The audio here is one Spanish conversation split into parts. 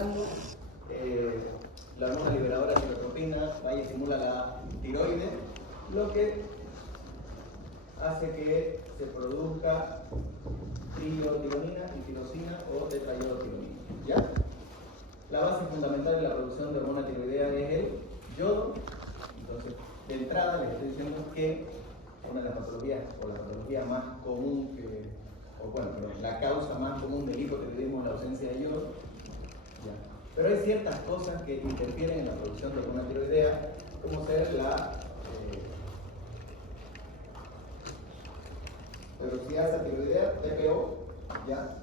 estimulando la hormona liberadora de tirotropina, va y estimula la tiroides, lo que hace que se produzca triiotironina y tirosina o tetraiotironina. ¿Ya? La base fundamental de la producción de hormona tiroidea es el yodo. Entonces, de entrada les estoy diciendo que una de las patologías, o la patología más común la causa más común del hipotiroidismo es la ausencia de yodo. ¿Ya? Pero hay ciertas cosas que interfieren en la producción de hormona tiroidea, como ser la peroxidasa tiroidea, TPO, ¿ya?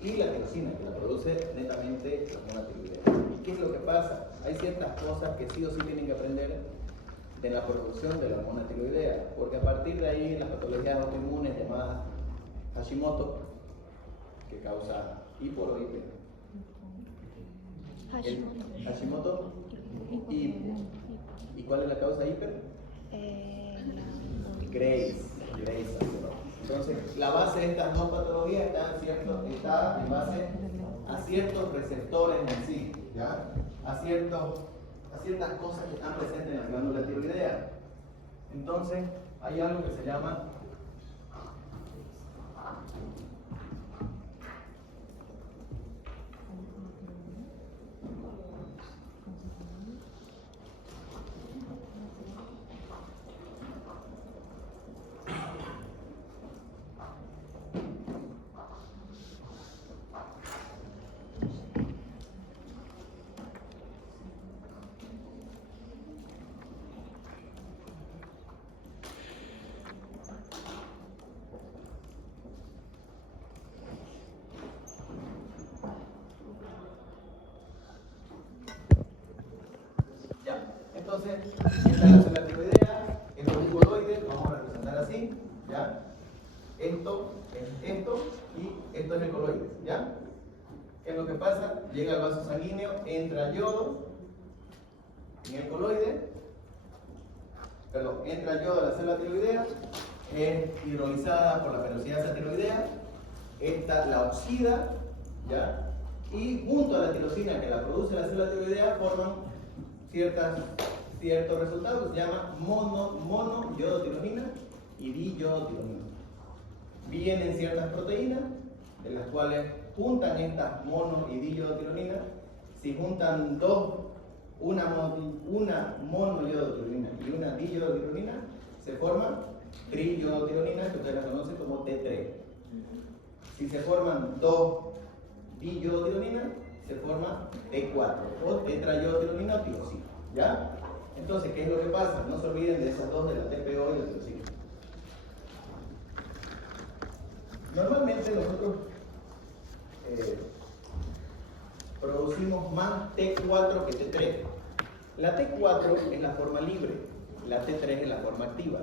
Y la tirosina, que la produce netamente la hormona tiroidea. ¿Y qué es lo que pasa? Hay ciertas cosas que sí o sí tienen que aprender de la producción de la hormona tiroidea, porque a partir de ahí las patologías autoinmunes llamadas Hashimoto, que causa hipo o hiper. Hashimoto ¿y cuál es la causa hiper? Graves. Entonces, la base de estas dos patologías está en base a ciertos receptores en sí, ¿ya? A ciertas cosas que están presentes en la glándula tiroidea. Entonces, hay algo que se llama entonces, esta es la célula tiroidea, esto es un coloide, lo vamos a representar así, ¿ya? Esto es esto y esto es el coloide, ¿ya? ¿Qué es lo que pasa? Llega al vaso sanguíneo, entra yodo en el coloide, entra yodo a la célula tiroidea, es hidrolizada por la peroxidasa tiroidea, esta la oxida, ¿ya? Y junto a la tirosina que la produce la célula tiroidea forman ciertos resultados que se llaman monoyodotironina y diyodotironina. Vienen ciertas proteínas, de las cuales juntan estas mono y diyodotironina. Si juntan una monoyodotironina y una diyodotironina, se forma triyodotironina, que ustedes la conocen como T3. Si se forman dos diyodotironina, se forma T4 o tetrayodotironina o tirosina, ¿ya? Entonces, ¿qué es lo que pasa? No se olviden de esas dos, de la TPO y la tirosina. Normalmente nosotros producimos más T4 que T3. La T4 es la forma libre, la T3 es la forma activa.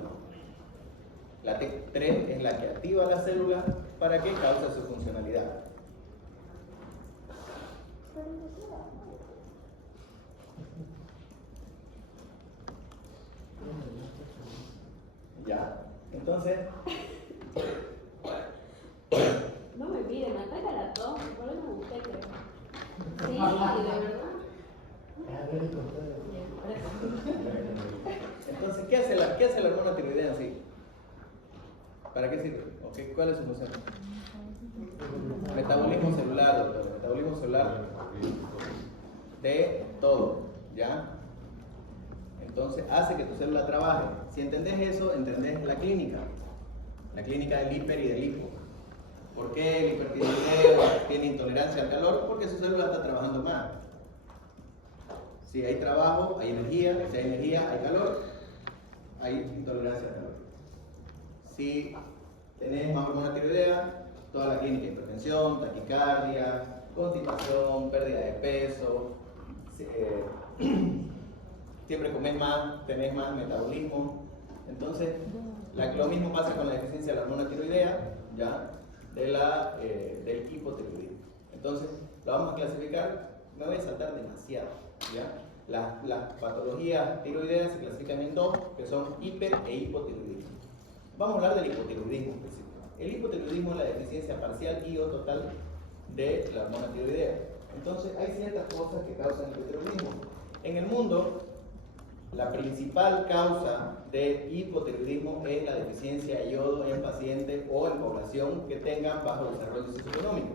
La T3 es la que activa la célula para que cause su funcionalidad. ¿Ya? Entonces... No me miren, ataca a las dos, por eso me gusta, creo. Sí, de verdad. Entonces, ¿qué hace la hormona tiroidea en sí? ¿Para qué sirve? Okay, ¿cuál es su función? Metabolismo celular, doctor. Metabolismo celular de todo, ¿ya? Entonces, hace que tu célula trabaje. Si entendés eso, entendés la clínica del hiper y del hipo. ¿Por qué el hipertiroideo tiene intolerancia al calor? Porque su célula está trabajando más. Si hay trabajo, hay energía. Si hay energía, hay calor. Hay intolerancia al calor. Si tenés más hormona tiroidea, toda la clínica, hipertensión, taquicardia, constipación, pérdida de peso, siempre comés más, tenés más metabolismo. Entonces, lo mismo pasa con la deficiencia de la hormona tiroidea, ¿ya? Del hipotiroidismo. Entonces, lo vamos a clasificar, me voy a saltar demasiado, ¿ya? Las patologías tiroideas se clasifican en dos, que son hiper e hipotiroidismo. Vamos a hablar del hipotiroidismo específico. El hipotiroidismo es la deficiencia parcial y o total de la hormona tiroidea. Entonces hay ciertas cosas que causan hipotiroidismo. En el mundo, la principal causa de hipotiroidismo es la deficiencia de yodo en pacientes o en población que tengan bajo desarrollo socioeconómico.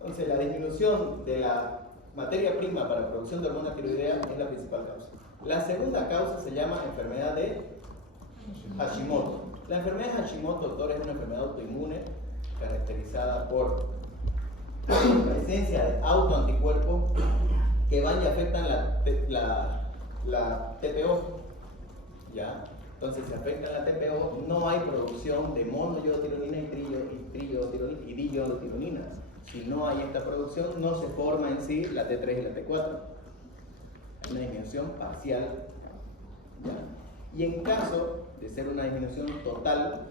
Entonces la disminución de la materia prima para la producción de hormona tiroidea es la principal causa. La segunda causa se llama enfermedad de Hashimoto. La enfermedad de Hashimoto, doctor, es una enfermedad autoinmune caracterizada por la presencia de autoanticuerpos que van y afectan la TPO, ¿ya? Entonces, si afectan la TPO, no hay producción de monoyodotironina y diyodotironina. Si no hay esta producción, no se forma en sí la T3 y la T4. Hay una disminución parcial, ¿ya? Y en caso de ser una disminución total,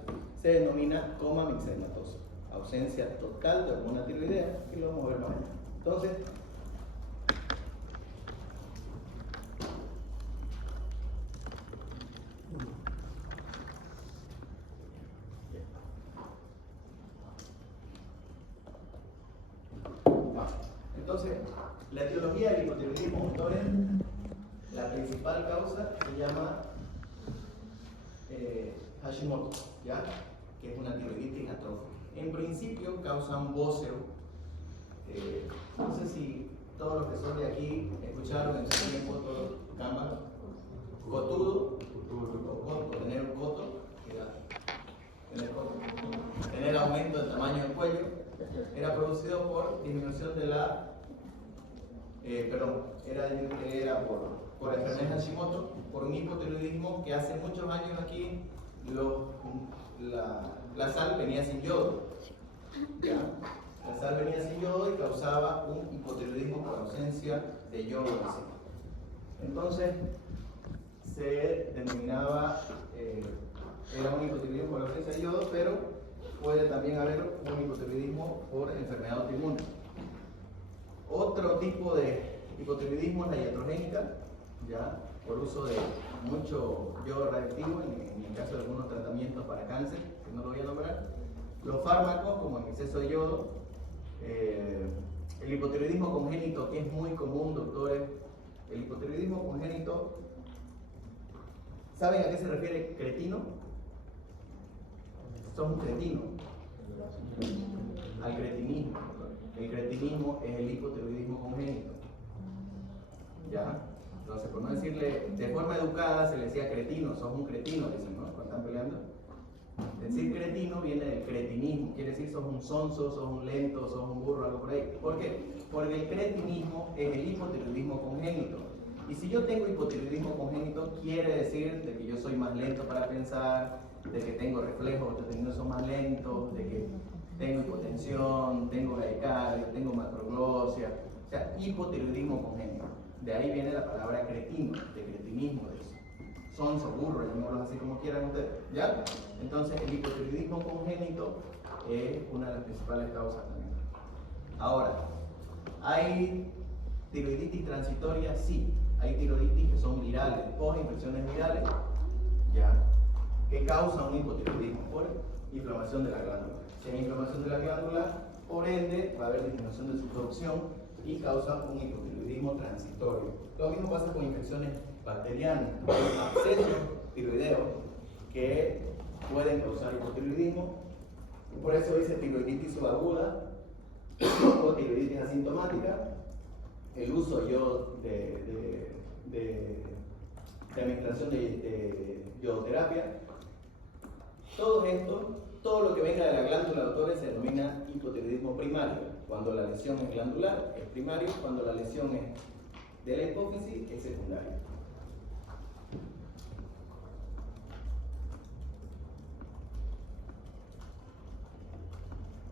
se denomina coma mixedematoso, ausencia total de hormona tiroidea, y lo vamos a ver más allá. Entonces, la etiología del hipotiroidismo, doctores, la principal causa se llama Hashimoto, ¿ya? Que es una tiroiditis atrófica. En principio causan bóceo. No sé si todos los que son de aquí escucharon en su tiempo todo cámara, cotudo, tener un coto, tener aumento del tamaño del cuello, era producido por disminución de la era por la enfermedad de Hashimoto, por un hipotiroidismo que hace muchos años aquí la sal venía sin yodo, ¿ya? La sal venía sin yodo y causaba un hipotiroidismo por ausencia de yodo. Entonces se denominaba, era un hipotiroidismo por ausencia de yodo, pero puede también haber un hipotiroidismo por enfermedad autoinmune. Otro tipo de hipotiroidismo es la iatrogénica, ¿ya? Por uso de mucho yodo radioactivo, en el caso de algunos tratamientos para cáncer, que no lo voy a nombrar. Los fármacos, como el exceso de yodo, el hipotiroidismo congénito, que es muy común, doctores. El hipotiroidismo congénito, ¿saben a qué se refiere cretino? Son un cretino. Al cretinismo. El cretinismo es el hipotiroidismo congénito, ¿ya? Entonces, por no decirle de forma educada, se le decía cretino, sos un cretino, dicen, ¿no? Cuando están peleando. Decir cretino viene del cretinismo, quiere decir sos un sonso, sos un lento, sos un burro, algo por ahí. ¿Por qué? Porque el cretinismo es el hipotiroidismo congénito. Y si yo tengo hipotiroidismo congénito, quiere decir de que yo soy más lento para pensar, de que tengo reflejos vertiginosos más lentos, de que tengo hipotensión, tengo bradicardia, tengo macroglosia, o sea, hipotiroidismo congénito. De ahí viene la palabra cretino, de cretinismo, de eso. Sonso, burro, llamémoslos así como quieran ustedes, ¿ya? Entonces, el hipotiroidismo congénito es una de las principales causas también. Ahora, ¿hay tiroiditis transitoria? Sí, hay tiroiditis que son virales, infecciones virales, ¿ya? Que causan un hipotiroidismo por inflamación de la glándula. Si hay inflamación de la glándula, por ende, va a haber disminución de su producción y causa un hipotiroidismo transitorio. Lo mismo pasa con infecciones bacterianas, abscesos tiroideos que pueden causar hipotiroidismo. Por eso dice tiroiditis subaguda o tiroiditis asintomática. El uso de administración de yodoterapia. Todo esto, todo lo que venga de la glándula, doctores, se denomina hipotiroidismo primario. Cuando la lesión es glandular, es primario. Cuando la lesión es de la hipófisis, es secundario.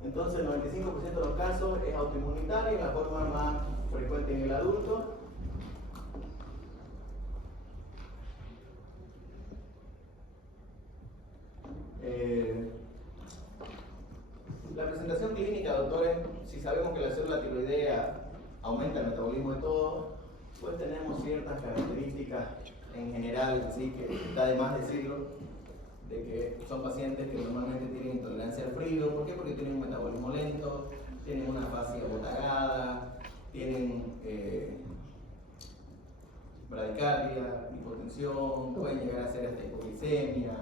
Entonces, el 95% de los casos es autoinmunitario, la forma más frecuente en el adulto. La presentación clínica, doctores, si sabemos que la célula tiroidea aumenta el metabolismo de todo, pues tenemos ciertas características en general, ¿sí? Que está de más decirlo, de que son pacientes que normalmente tienen intolerancia al frío. ¿Por qué? Porque tienen un metabolismo lento, tienen una fascia abotagada, hipotensión, pueden llegar a ser hasta hipoglicemia,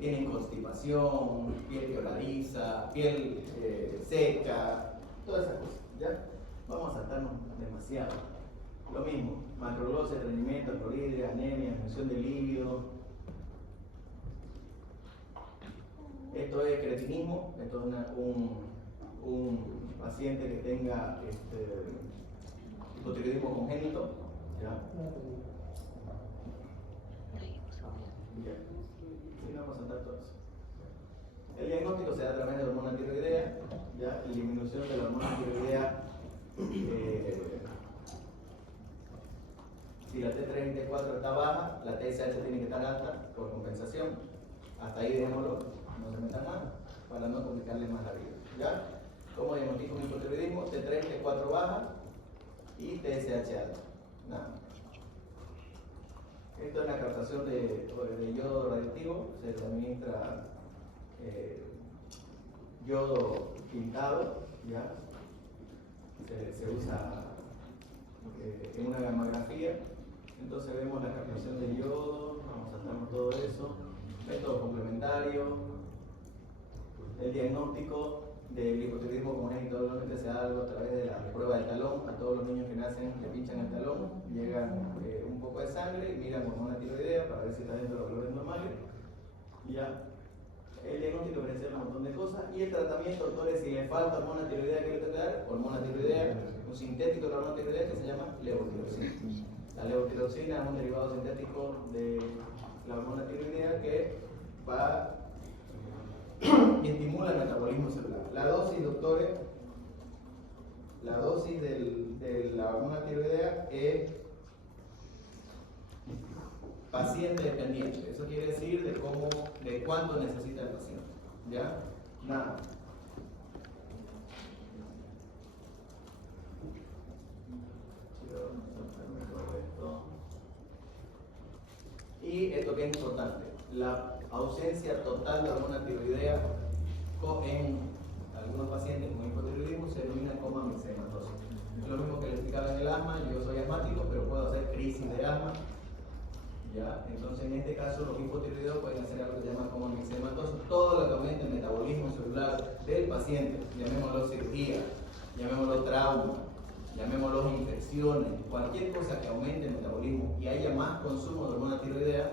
tienen constipación, piel quebradiza, piel seca, todas esas cosas, ¿ya? Vamos a saltarnos demasiado. Lo mismo, macroglosia, estreñimiento, clorhidria, anemia, disminución del líbido. Esto es cretinismo, esto es un paciente que tenga hipotiroidismo congénito, ¿ya? Sí, vamos a saltar todo eso. El diagnóstico se da a través de la hormona tiroidea, ¿ya? La disminución de la hormona tiroidea, si la T34 está baja, la TSH tiene que estar alta por compensación. Hasta ahí dejémoslo, no se metan más, para no complicarles más la vida, ¿ya? ¿Cómo diagnostico un hipotiroidismo? T3, T4 baja y TSH alta, nada. Esto es la captación de yodo radioactivo, se le administra yodo pintado, ¿ya? Se usa en una gammagrafía. Entonces vemos la captación de yodo, vamos a saltarnos todo eso, método complementario, el diagnóstico del hipotiroidismo congénito normalmente se da a través de la prueba del talón. A todos los niños que nacen le pinchan el talón, llegan un poco de sangre y miran hormona tiroidea para ver si está dentro de los valores normales. Ya. El diagnóstico diferencial un montón de cosas y el tratamiento, doctores, si le falta hormona tiroidea, ¿qué le tengo que dar? Hormona tiroidea, un sintético de la hormona tiroidea que se llama levotiroxina. La levotiroxina es un derivado sintético de la hormona tiroidea que va y estimula el metabolismo celular. La dosis, doctores, la dosis de la hormona tiroidea es paciente dependiente. Eso quiere decir de cuánto necesita el paciente. ¿Ya? Nada. Y esto que es importante, la ausencia total de hormona tiroidea en algunos pacientes con hipotiroidismo se denomina coma mixematoso. Es lo mismo que les explicaba en el asma. Yo soy asmático, pero puedo hacer crisis de asma. ¿Ya? Entonces, en este caso, los hipotiroideos pueden hacer algo que se llama coma mixematoso. Todo lo que aumente el metabolismo celular del paciente, llamémoslo cirugía, llamémoslo trauma, llamémoslo infecciones, cualquier cosa que aumente el metabolismo y haya más consumo de hormona tiroidea,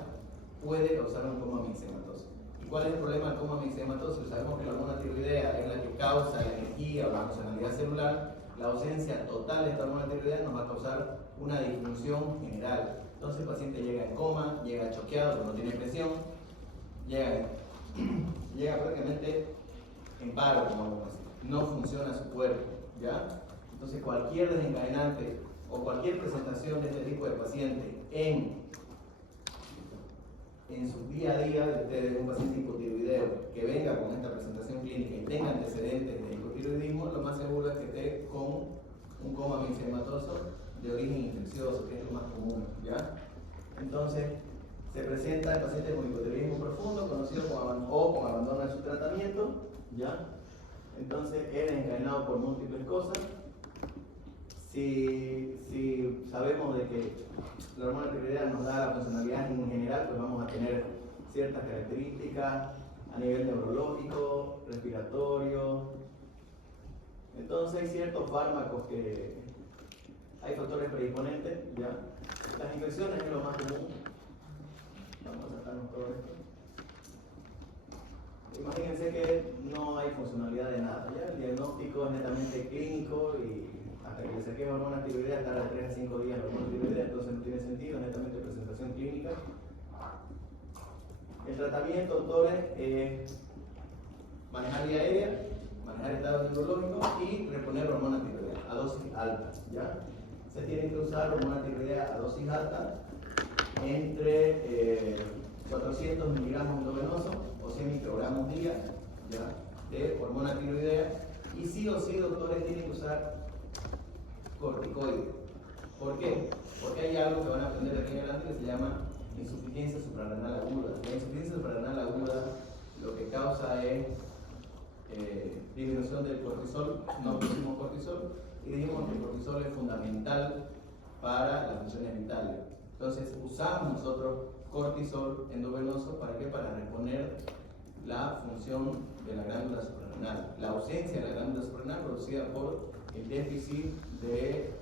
puede causar un coma mixematoso. ¿Y cuál es el problema del coma mixematoso? Sabemos que la hormona tiroidea es la que causa la energía o la funcionalidad celular. La ausencia total de esta hormona tiroidea nos va a causar una disfunción general. Entonces el paciente llega en coma, llega choqueado, pero no tiene presión, llega prácticamente en paro, como vamos a decir. No funciona su cuerpo, ¿ya? Entonces cualquier desencadenante o cualquier presentación de este tipo de paciente en su día a día de ustedes, un paciente hipotiroideo que venga con esta presentación clínica y tenga antecedentes de hipotiroidismo, lo más seguro es que esté con un coma mixematoso de origen infeccioso, que es lo más común, ¿ya? Entonces, se presenta el paciente con hipotiroidismo profundo, conocido con abandono de su tratamiento, ¿ya? Entonces, es desencadenado por múltiples cosas. Si sabemos de que la hormona tiroidea nos da la funcionalidad en general, pues vamos a tener ciertas características a nivel neurológico, respiratorio. Entonces, hay ciertos fármacos que hay factores predisponentes, ¿ya? Las infecciones es lo más común. Vamos a sacarnos todo esto. Imagínense que no hay funcionalidad de nada, ¿ya? El diagnóstico es netamente clínico y hasta que le saquemos hormona tiroidea tarda de 3 a 5 días la hormona tiroidea, entonces no tiene sentido, netamente presentación clínica. El tratamiento, doctores, es manejar vía aérea, manejar estado neurológico y reponer hormona tiroidea a dosis alta, ¿ya? Se tiene que usar hormona tiroidea a dosis alta entre 400 miligramos endovenoso o 100 microgramos día, ¿ya? De hormona tiroidea. Y sí o sí, doctores, tienen que usar corticoides. ¿Por qué? Porque hay algo que van a aprender aquí en adelante que se llama insuficiencia suprarrenal aguda. La insuficiencia suprarrenal aguda lo que causa es disminución del cortisol. No producimos cortisol y dijimos que el cortisol es fundamental para las funciones vitales. Entonces usamos nosotros cortisol endovenoso, ¿para qué? Para reponer la función de la glándula suprarrenal, la ausencia de la glándula suprarrenal producida por el déficit de,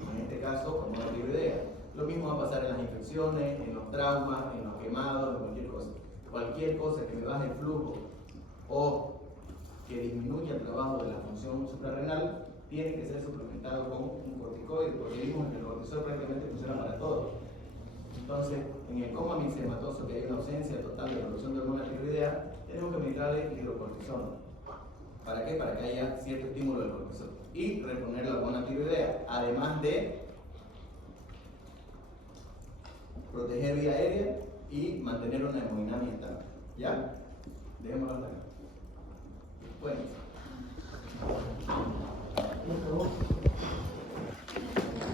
en este caso, hormona tiroidea. Lo mismo va a pasar en las infecciones, en los traumas, en los quemados, en cualquier cosa. Cualquier cosa que me baje el flujo o que disminuya el trabajo de la función suprarrenal tiene que ser suplementado con un corticoide, porque vimos que el cortisol prácticamente funciona para todo. Entonces, en el coma mixematoso, que hay una ausencia total de producción de hormona tiroidea, tenemos que medicarle hidrocortisona. ¿Para qué? Para que haya cierto estímulo del cortisol y reponer la hormona tiroidea, además de proteger vía aérea y mantener una hemodinamia estable. ¿Ya? Dejémoslo hasta acá. Bueno.